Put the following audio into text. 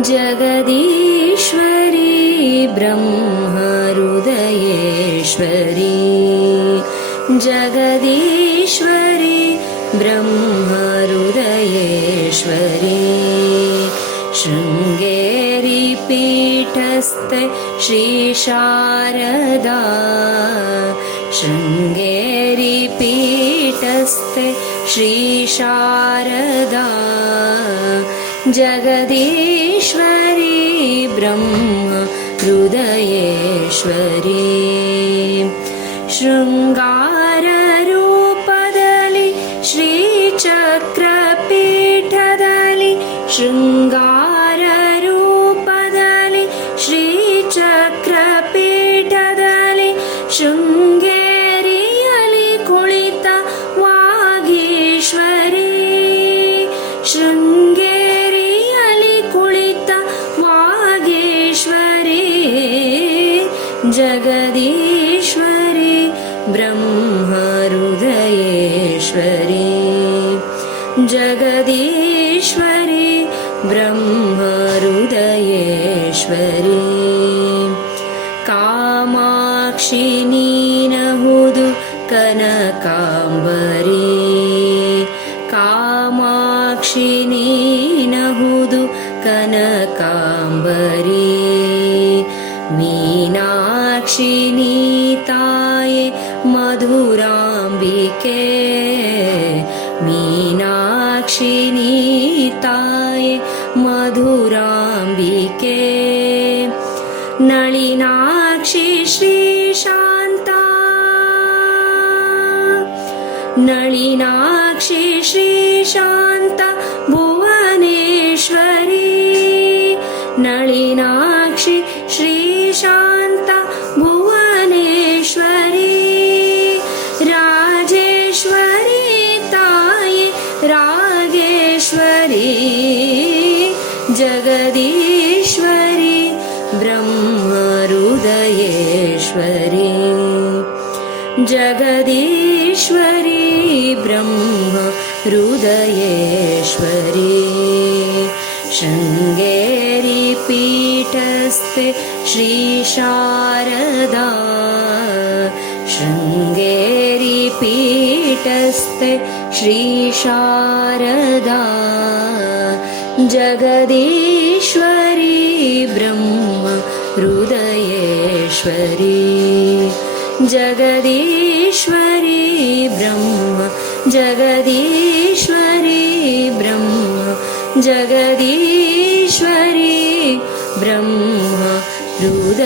Jagadishwari ब्रह्महृदयेश्वरी। Jagadishwari ब्रह्महृदयेश्वरी। पीठस्थे Sri Sharada Sringeri पीठस्थे Sri Sharada Jagadishwari Brahma हृदयेश्वरी। शृङ्गाररूपदलि श्रीचक्रपीठदलि शृङ्गाररूपदलि Jagadishwari ब्रह्महृदयेश्वरी। Jagadishwari ब्रह्महृदयेश्वरी। Kamakshi नीनहुदु कनकाम्बरी। Kamakshi नीनहुदु कनकाम्बरी Meenakshi नीताय मधुराम्बिके Meenakshi नीताय मधुराम्बिके नळिनाक्षि श्रीशान्ता नळिनाक्षि श्रीशान्ता श्रीशान्ता Bhuvaneshwari. Rajeshwari Thaaye Rageshwari. Jagadishwari ब्रह्महृदयेश्वरी। Jagadishwari Brahma हृदयेश्वरी Sringeri पीठस्थे Sri Sharada Sringeri पीठस्थे Sri Sharada Jagadishwari Brahma हृदयेश्वरी। Jagadishwari Brahma Brahma Jagadishwari Brahma हृदयेश्वरी